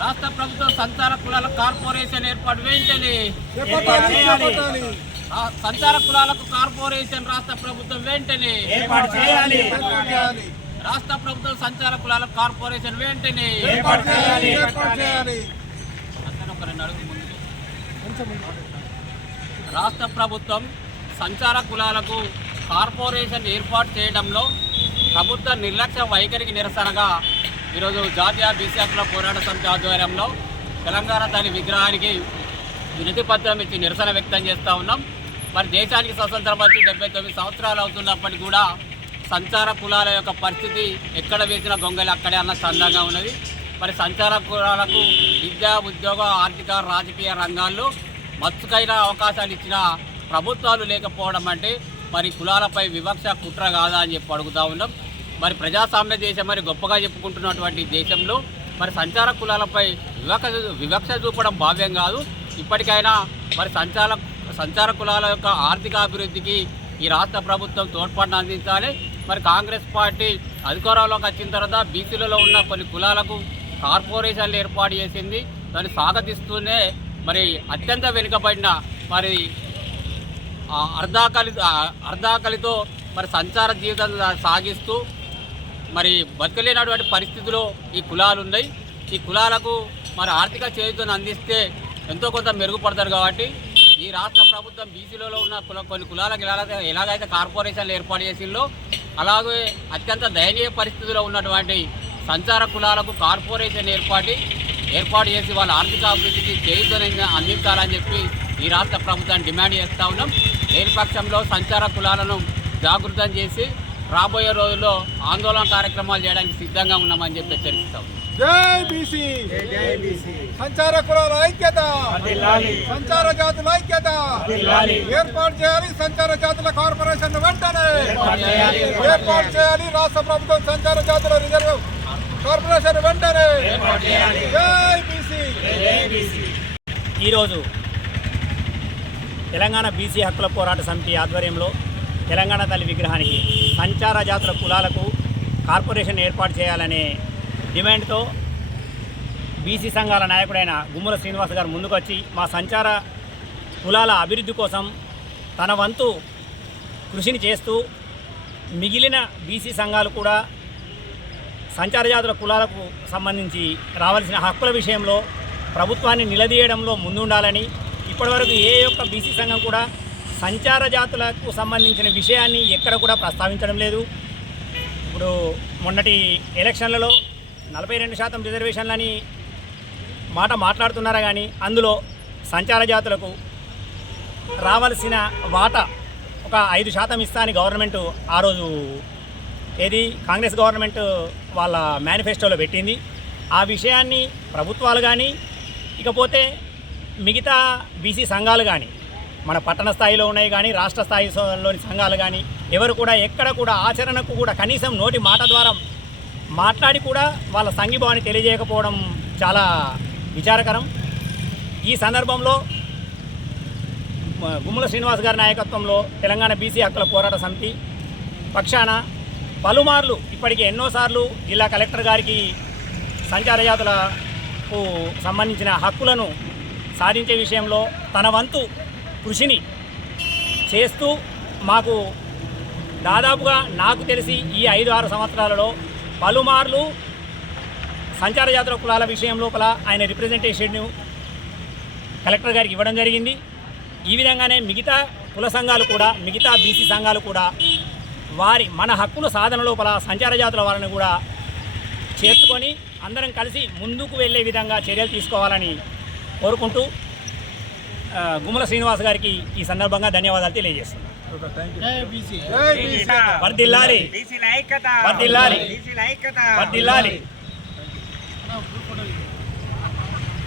రాష్ట్ర ప్రభుత్వం సంచార కులాల కార్పొరేషన్ ఏర్పాటు వెంటనే సంచార కులాలకు కార్పొరేషన్ రాష్ట్ర ప్రభుత్వం వెంటనే ఏర్పాటు చేయాలి. రాష్ట్ర ప్రభుత్వం సంచార కులాల కార్పొరేషన్ వెంటనే రాష్ట్ర ప్రభుత్వం సంచార కులాలకు కార్పొరేషన్ ఏర్పాటు చేయడంలో ప్రభుత్వ నిర్లక్ష్య వైఖరికి నిరసనగా ఈరోజు జాతీయ బీసీ హక్కుల పోరాట సమితి ఆధ్వర్యంలో తెలంగాణ తల్లి విగ్రహానికి వినతి పత్రం ఇచ్చి నిరసన వ్యక్తం చేస్తూ ఉన్నాం. మరి దేశానికి స్వతంత్రం వచ్చి 79 సంవత్సరాలు అవుతున్నప్పటికీ కూడా సంచార కులాల యొక్క పరిస్థితి ఎక్కడ వేసిన గొంగలి అక్కడే అన్న చందంగా ఉన్నది. మరి సంచార కులాలకు విద్యా, ఉద్యోగ, ఆర్థిక, రాజకీయ రంగాల్లో మచ్చుకైన అవకాశాలు ఇచ్చిన ప్రభుత్వాలు లేకపోవడం అంటే మరి కులాలపై వివక్ష కుట్ర కాదా అని చెప్పి అడుగుతూ ఉన్నాం. మరి ప్రజాస్వామ్య దేశం మరి గొప్పగా చెప్పుకుంటున్నటువంటి దేశంలో మరి సంచార కులాలపై వివక్ష చూపడం భావ్యం కాదు. ఇప్పటికైనా మరి సంచార కులాల యొక్క ఆర్థిక అభివృద్ధికి ఈ రాష్ట్ర ప్రభుత్వం తోడ్పాటును అందించాలి. మరి కాంగ్రెస్ పార్టీ అధికారంలోకి వచ్చిన తర్వాత బీసీలలో ఉన్న కొన్ని కులాలకు కార్పొరేషన్లు ఏర్పాటు చేసింది. దాన్ని స్వాగతిస్తూనే మరి అత్యంత వెనుకబడిన మరి అర్ధాకలితో మరి సంచార జీవితం సాగిస్తూ మరి బతకలేనటువంటి పరిస్థితుల్లో ఈ కులాలు ఉన్నాయి. ఈ కులాలకు మరి ఆర్థిక చేయూతను అందిస్తే ఎంతో కొంత మెరుగుపడతారు. కాబట్టి ఈ రాష్ట్ర ప్రభుత్వం బీసీలలో ఉన్న కొన్ని కులాలకు ఎలాగైతే కార్పొరేషన్లు ఏర్పాటు చేసిందో అలాగే అత్యంత దయనీయ పరిస్థితుల్లో ఉన్నటువంటి సంచార కులాలకు కార్పొరేషన్ ఏర్పాటు చేసి వాళ్ళ ఆర్థిక అభివృద్ధికి చేయూతను అందించాలని చెప్పి ఈ రాష్ట్ర ప్రభుత్వాన్ని డిమాండ్ చేస్తూ ఉన్నాం. లేని పక్షంలో సంచార కులాలను జాగృతం చేసి రాబోయే రోజుల్లో ఆందోళన కార్యక్రమాలు చేయడానికి సిద్ధంగా ఉన్నామని చెప్పి హెచ్చరిస్తాం. జై బీసీ, సంచార కులాల ఐక్యత, సంచార జాతుల ఐక్యత ఏర్పాటు చేయాలి. సంచార జాతుల కార్పొరేషన్ వెంటనే ఏర్పాటు చేయాలి. రాష్ట్ర ప్రభుత్వం సంచార జాతుల రిజర్వ్ కార్పొరేషన్ వెంటనే. జై బీసీ. ఈరోజు తెలంగాణ బీసీ హక్కుల పోరాట సమితి ఆధ్వర్యంలో తెలంగాణ తల్లి విగ్రహానికి సంచార జాతుల కులాలకు కార్పొరేషన్ ఏర్పాటు చేయాలనే డిమాండ్తో బీసీ సంఘాల నాయకుడైన గుమ్మల శ్రీనివాస్ గారు ముందుకొచ్చి మా సంచార కులాల అభివృద్ధి కోసం తన వంతు కృషిని చేస్తూ మిగిలిన బీసీ సంఘాలు కూడా సంచార జాతుల కులాలకు సంబంధించి రావాల్సిన హక్కుల విషయంలో ప్రభుత్వాన్ని నిలదీయడంలో ముందుండాలని, ఇప్పటివరకు ఏ ఒక్క బీసీ సంఘం కూడా సంచార జాతులకు సంబంధించిన విషయాన్ని ఎక్కడ కూడా ప్రస్తావించడం లేదు. ఇప్పుడు మొన్నటి ఎలక్షన్లలో 42% రిజర్వేషన్లని మాట్లాడుతున్నారా కానీ అందులో సంచార జాతులకు రావాల్సిన వాటా ఒక 5% ఇస్తా అని గవర్నమెంట్ ఆ రోజు కాంగ్రెస్ గవర్నమెంట్ వాళ్ళ మేనిఫెస్టోలో పెట్టింది. ఆ విషయాన్ని ప్రభుత్వాలు కానీ ఇకపోతే మిగతా బీసీ సంఘాలు కానీ మన పట్టణ స్థాయిలో ఉన్నాయి కానీ రాష్ట్ర స్థాయిలోని సంఘాలు కానీ ఎవరు కూడా ఎక్కడ కూడా ఆచరణకు కూడా కనీసం నోటి మాట ద్వారా మాట్లాడి కూడా వాళ్ళ సంఘీభావాన్ని తెలియజేయకపోవడం చాలా విచారకరం. ఈ సందర్భంలో గుమ్మల శ్రీనివాస్ గారి నాయకత్వంలో తెలంగాణ బీసీ హక్కుల పోరాట సమితి పక్షాన పలుమార్లు ఇప్పటికీ ఎన్నోసార్లు జిల్లా కలెక్టర్ గారికి సంచార జాతులకు సంబంధించిన హక్కులను సాధించే విషయంలో తన వంతు కృషిని చేస్తూ మాకు దాదాపుగా నాకు తెలిసి ఈ 5-6 సంవత్సరాలలో పలుమార్లు సంచార జాతుల కులాల విషయం లోపల ఆయన రిప్రజెంటేషన్ను కలెక్టర్ గారికి ఇవ్వడం జరిగింది. ఈ విధంగానే మిగతా కుల సంఘాలు కూడా మిగతా బీసీ సంఘాలు కూడా మన హక్కుల సాధన లోపల సంచార జాతుల వారిని కూడా చేర్చుకొని అందరం కలిసి ముందుకు వెళ్ళే విధంగా చర్యలు తీసుకోవాలని కోరుకుంటూ గుమ్మల శ్రీనివాస్ గారికి ఈ సందర్భంగా ధన్యవాదాలు తెలియజేస్తున్నాను. వర్ధిల్లాలి.